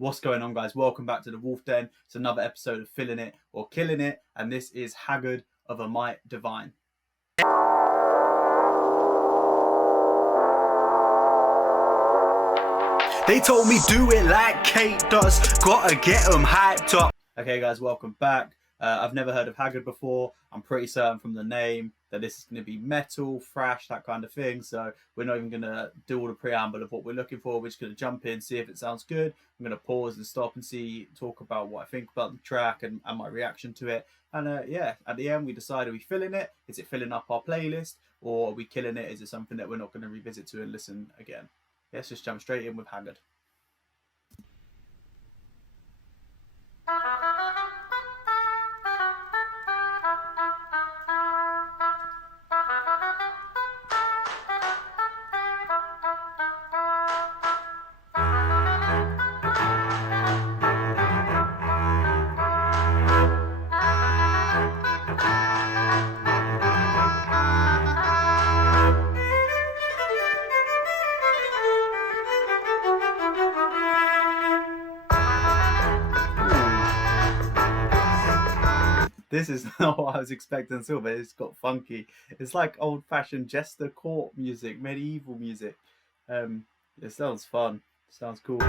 What's going on, guys? Welcome back to the Wolf Den. It's another episode of Filling It or Killing It, and this is Haggard of a Might Divine. They told me do it like Kate does, gotta get them hyped up. Okay, guys, welcome back. I've never heard of Haggard before. I'm pretty certain from the name that this is going to be metal, thrash, that kind of thing. So we're not even going to do all the preamble of what we're looking for. We're just going to jump in, see if it sounds good. I'm going to pause and stop and talk about what I think about the track and my reaction to it. And yeah, at the end, we decide, are we filling it? Is it filling up our playlist? Or are we killing it? Is it something that we're not going to revisit to and listen again? Let's just jump straight in with Haggard. This is not what I was expecting at all, but it's got funky. It's like old-fashioned jester court music, medieval music. It sounds fun. Sounds cool.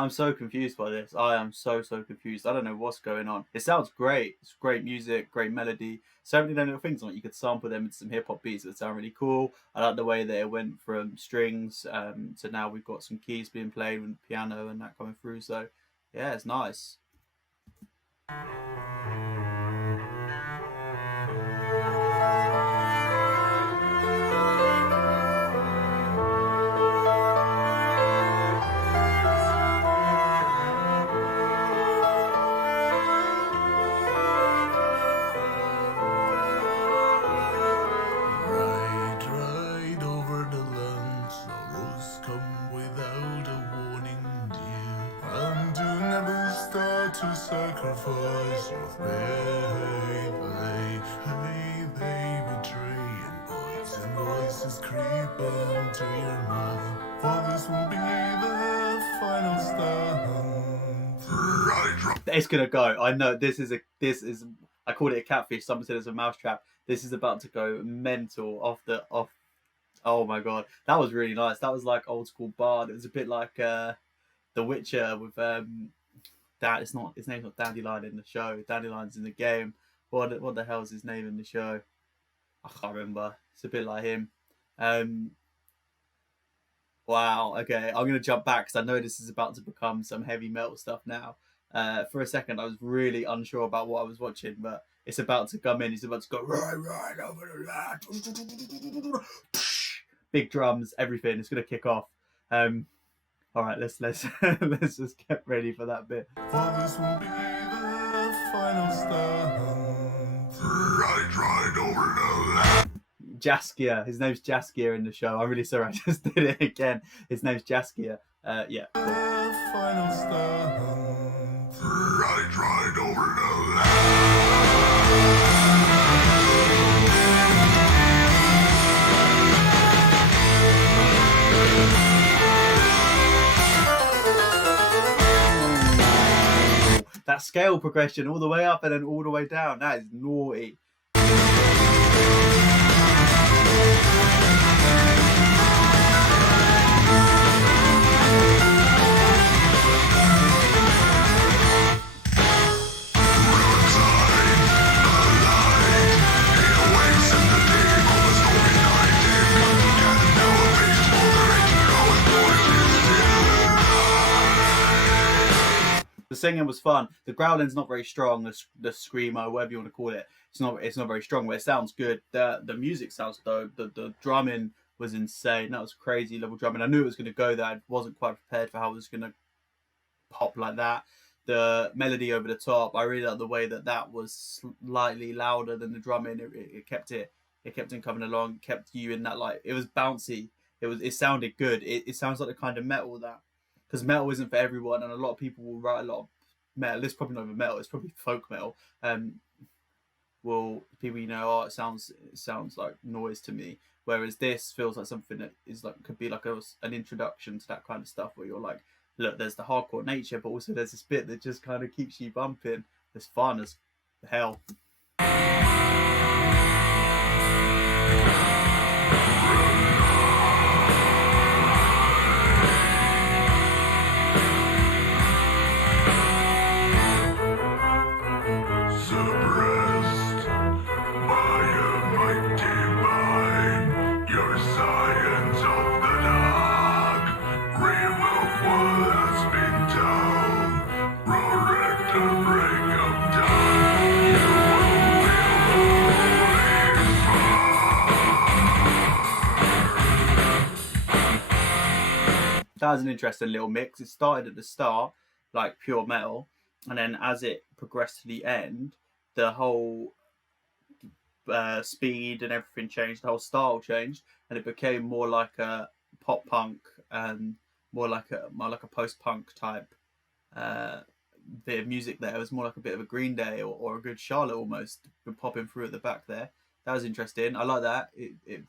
I'm so confused by this. I am so confused. I don't know what's going on. It sounds great. It's great music, great melody. So many little things, like you could sample them into some hip hop beats that sound really cool. I like the way that it went from strings to now we've got some keys being played with piano and that coming through. So yeah, it's nice. To sacrifice your faith, hey, they betray, and voices creep into your mind. For this will be the final stand. It's gonna go. I know this is. I called it a catfish. Someone said it's a mousetrap. This is about to go mental off. Oh my god, that was really nice. That was like old school Bard. It was a bit like The Witcher with That it's not, his name's not Dandelion in the show. Dandelion's in the game. What the hell is his name in the show? I can't remember. It's a bit like him. Wow. Okay, I'm gonna jump back because I know this is about to become some heavy metal stuff now. For a second, I was really unsure about what I was watching, but it's about to come in. He's about to go right over the land. Big drums, everything. It's gonna kick off. All right, let's let's just get ready for that bit. For this will be the final stand. Right over the land. Jaskier. His name's Jaskier in the show. I'm really sorry I just did it again. His name's Jaskier. Yeah. Cool. final stand. Right over the land. That scale progression all the way up and then all the way down, that is naughty. The singing was fun. The growling's not very strong. The screamo, whatever you want to call it, it's not very strong. But it sounds good. The music sounds dope. The drumming was insane. That was crazy level drumming. I knew it was going to go there. I wasn't quite prepared for how it was going to pop like that. The melody over the top, I really like the way that was slightly louder than the drumming. It kept it coming along, kept you in that, like, it was bouncy. It sounded good. It sounds like the kind of metal that, because metal isn't for everyone, and a lot of people will write a lot of metal. It's probably not even metal. It's probably folk metal. Well, people, oh, it sounds like noise to me. Whereas this feels like something that is like, could be like an introduction to that kind of stuff, where you're like, look, there's the hardcore nature, but also there's this bit that just kind of keeps you bumping. It's fun as hell. That was an interesting little mix. It started at the start like pure metal, and then as it progressed to the end, the whole speed and everything changed. The whole style changed, and it became more like a pop punk and more like a post punk type bit of music. There, it was more like a bit of a Green Day or a good Charlotte almost, popping through at the back there. That was interesting. I like that. It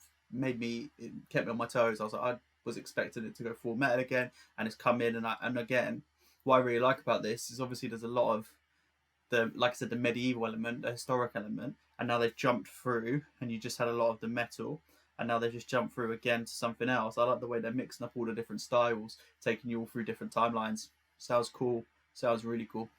kept me on my toes. I was expecting it to go full metal again, and it's come in, and again, what I really like about this is obviously there's a lot of like I said, the medieval element, the historic element, and now they've jumped through, and you just had a lot of the metal, and now they've just jumped through again to something else. I like the way they're mixing up all the different styles, taking you all through different timelines. Sounds cool. Sounds really cool.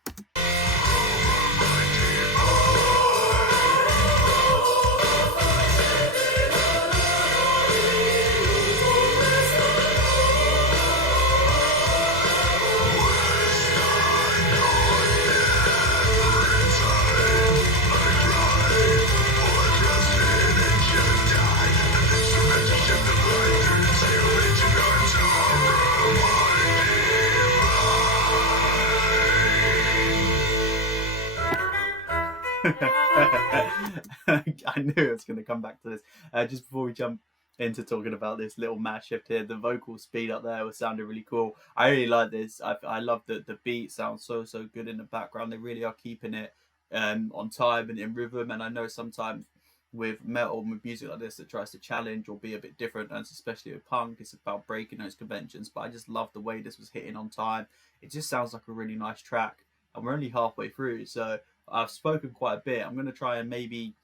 I knew it was going to come back to this. Just before we jump into talking about this little mad shift here, the vocal speed up there was sounding really cool. I really like this. I love that the beat sounds so good in the background. They really are keeping it on time and in rhythm. And I know sometimes with metal, with music like this that tries to challenge or be a bit different, and especially with punk, it's about breaking those conventions. But I just love the way this was hitting on time. It just sounds like a really nice track, and we're only halfway through, so I've spoken quite a bit. I'm going to try and maybe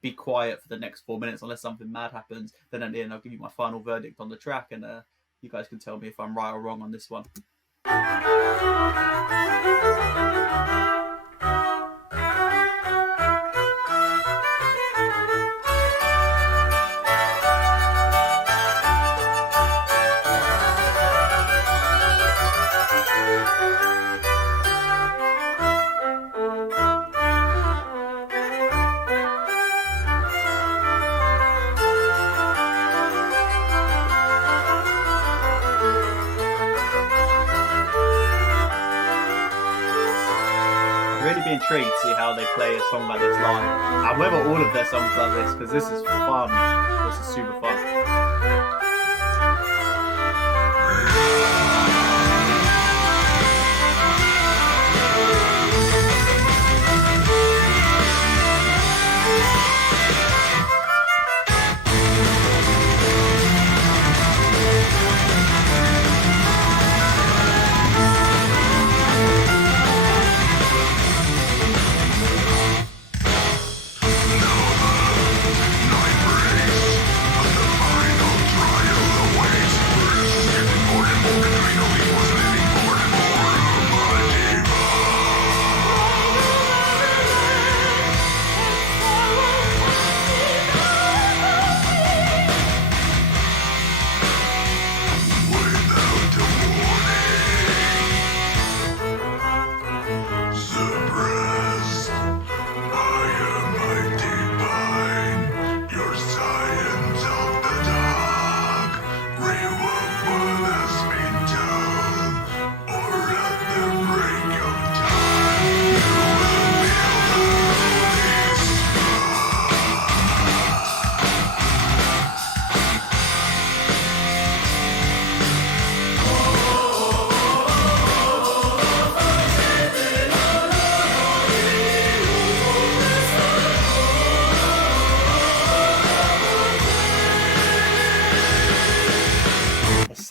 be quiet for the next 4 minutes unless something mad happens. Then at the end, I'll give you my final verdict on the track, and you guys can tell me if I'm right or wrong on this one. Really be intrigued to see how they play a song like this live, and whether all of their songs like this, because this is fun. This is super fun.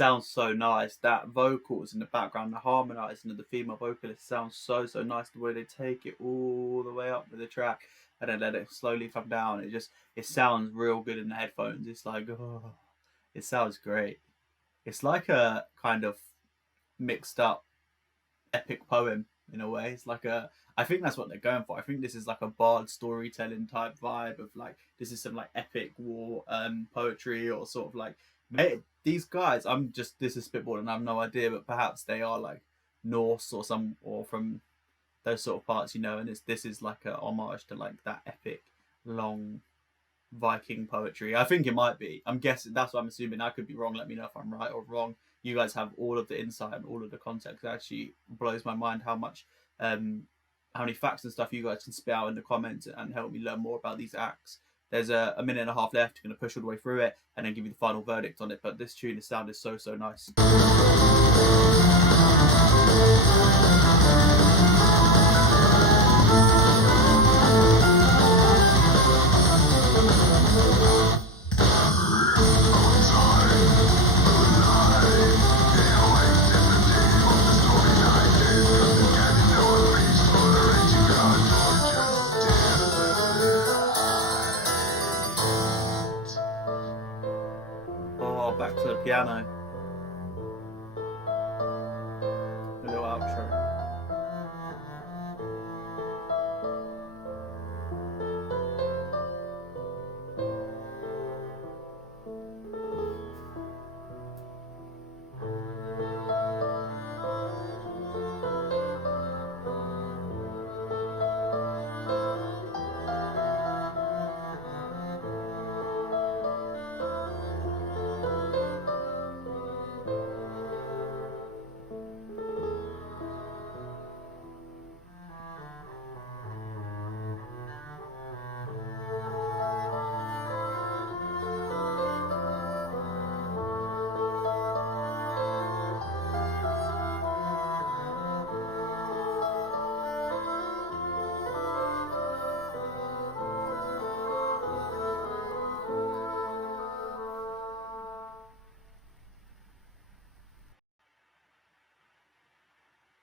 sounds so nice. That vocals in the background, the harmonizing of the female vocalist sounds so nice. The way they take it all the way up with the track and then let it slowly come down. It sounds real good in the headphones. It's like, oh, it sounds great. It's like a kind of mixed up epic poem in a way. It's like I think that's what they're going for. I think this is like a bard storytelling type vibe of like, this is some like epic war poetry, or sort of like, these guys, this is spitballing, I have no idea, but perhaps they are like Norse or from those sort of parts, and this is like a homage to like that epic long Viking poetry. I think it might be. I'm guessing, that's what I'm assuming. I could be wrong. Let me know if I'm right or wrong. You guys have all of the insight and all of the context. It actually blows my mind how many facts and stuff you guys can spit out in the comments and help me learn more about these acts. There's a minute and a half left. I'm going to push all the way through it and then give you the final verdict on it. But this tune, the sound is so nice. Back to the piano. A little outro.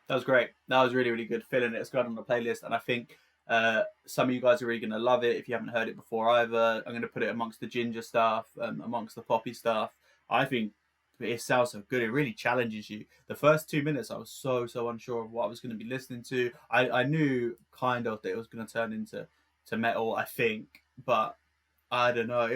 That was great. That was really good. Feeling it. It's going on the playlist, and I think some of you guys are really going to love it if you haven't heard it before either. I'm going to put it amongst the ginger stuff, amongst the poppy stuff. I think it sounds so good. It really challenges you. The first 2 minutes, I was so unsure of what I was going to be listening to. I knew kind of that it was going to turn into metal, I think, but I don't know.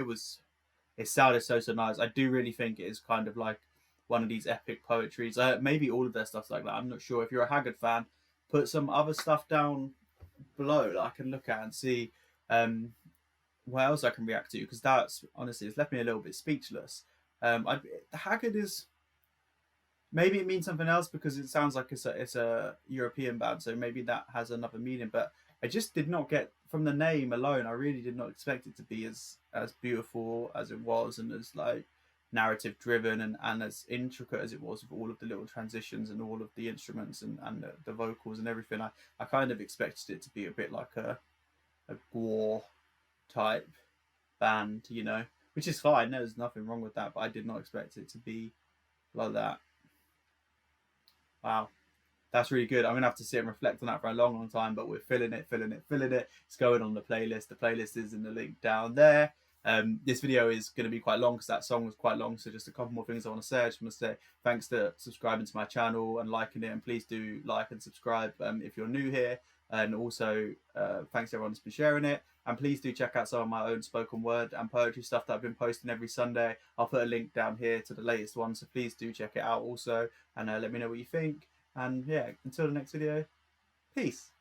It sounded so nice. I do really think it is kind of like one of these epic poetries. Maybe all of their stuff's like that. I'm not sure. If you're a Haggard fan, put some other stuff down below that I can look at and see what else I can react to, because that's honestly, it's left me a little bit speechless. Haggard is, maybe it means something else because it sounds like it's a European band, so maybe that has another meaning, but I just did not get, from the name alone, I really did not expect it to be as beautiful as it was, and as like narrative driven and as intricate as it was, with all of the little transitions and all of the instruments and the vocals and everything. I kind of expected it to be a bit like a gore type band, which is fine. There's nothing wrong with that, but I did not expect it to be like that. Wow, that's really good. I'm gonna have to sit and reflect on that for a long time, but we're feeling it. It's going on the playlist. The playlist is in the link down there. This video is going to be quite long because that song was quite long, so just a couple more things I want to say. I just want to say thanks to subscribing to my channel and liking it, and please do like and subscribe if you're new here, and also thanks to everyone that's been sharing it, and please do check out some of my own spoken word and poetry stuff that I've been posting every Sunday. I'll put a link down here to the latest one, so please do check it out also, and let me know what you think. And yeah, until the next video, peace.